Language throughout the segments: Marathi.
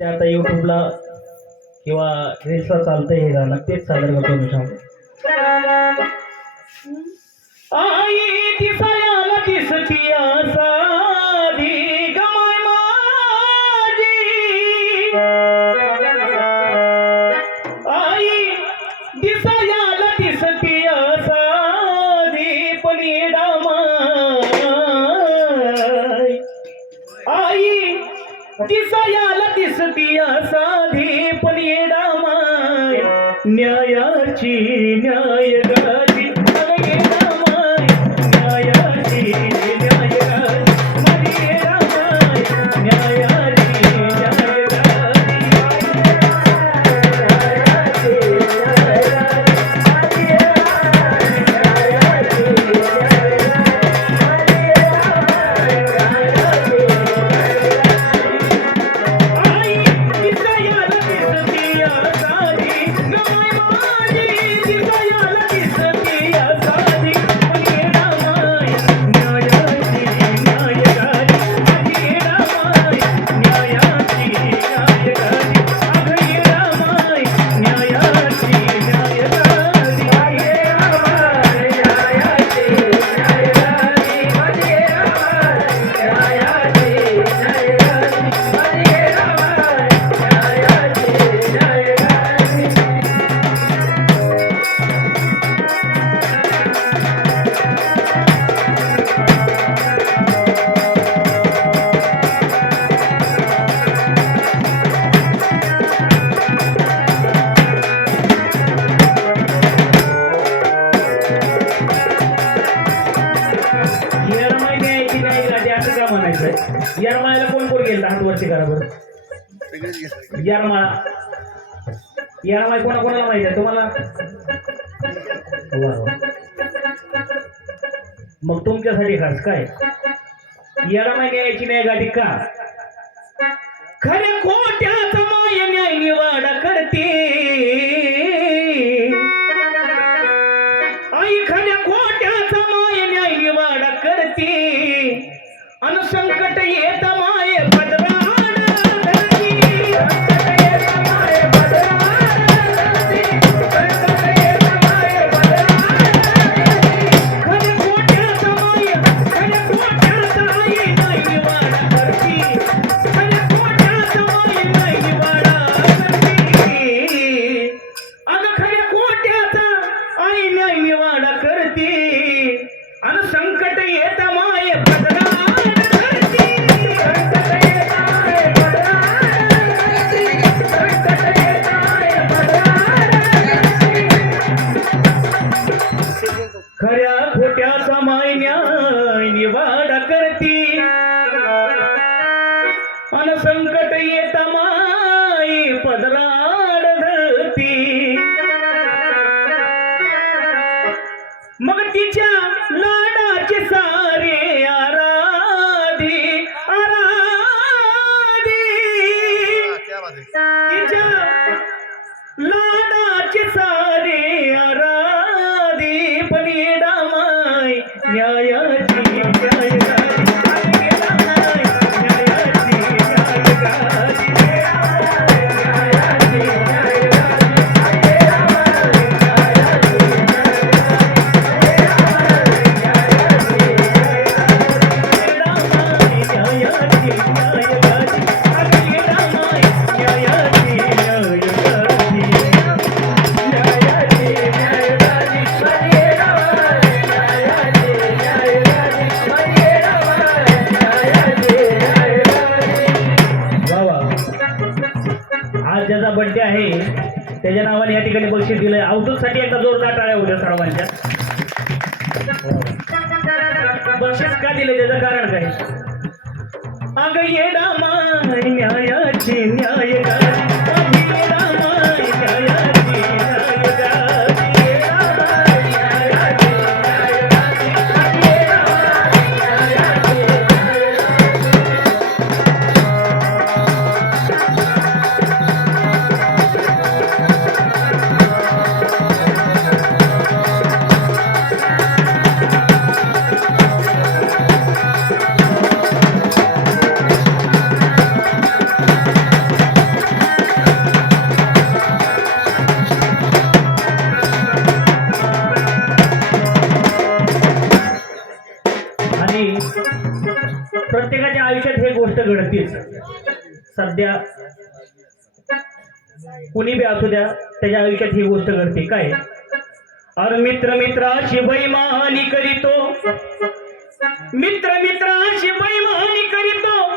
ते आता यूट्यूबला किंवा रील्सला चालतं हे गाणं. तेच सादर करतो मी सांगतो आई न्यायाची न्याय यारमा. यारमा कोणा कोणाला माहिती आहे? तुम्हाला? मग तुमच्यासाठी खास काय? यारामा न्यायाची न्याय गाठी का? खरं खोट्याच माय न्याय निवाड करते. आई खऱ्या खोट्याच माय न्याय निवाड करते. अन संकट येत खऱ्या त्याच्या नावाने या ठिकाणी बक्षीस दिलंय. अवधूतसाठी एकदा जोरदार टाळ्या होत्या सर्वांच्या. बक्षीस का दिले त्याचं कारण काय? अगं ये डामा होईल प्रत्येकाच्या आयुष्यात हे गोष्ट घडतील. सध्या कुणी बी असू द्या त्याच्या आयुष्यात ही गोष्ट घडते. काय? अर मित्र मित्राशी महानी करीतो. मित्र मित्राशी महानी करीतो.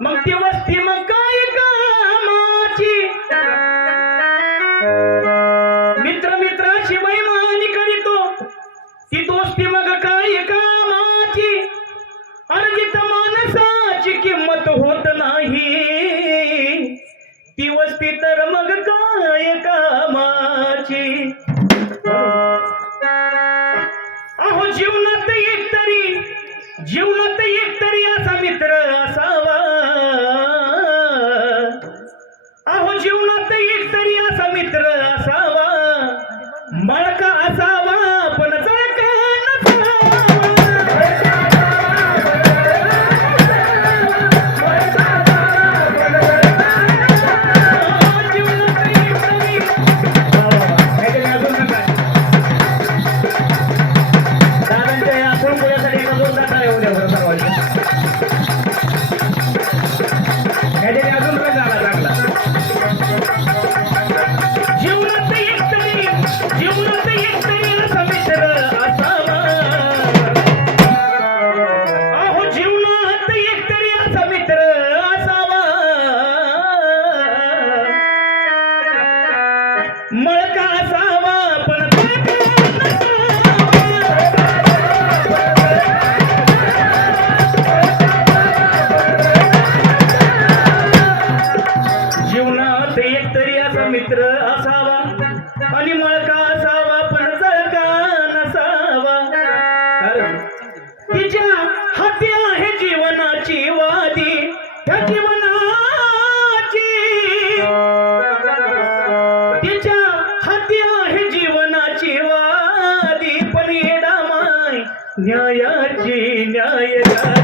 मग ती वस्ती मग का जीवनात एक तरी असा मित्र असा ನ್ಯಾಯಾರ್ಜಿ ನ್ಯಾಯದ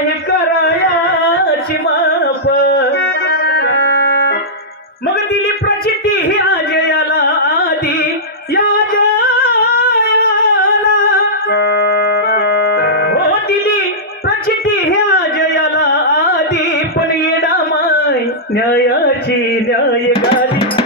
नाही करायाची माप मग दिली प्रचिती ही आजयाला आधी. या हो दिली प्रचिती ही आजयाला आधी. पण येडा माय न्यायाची न्याय गादी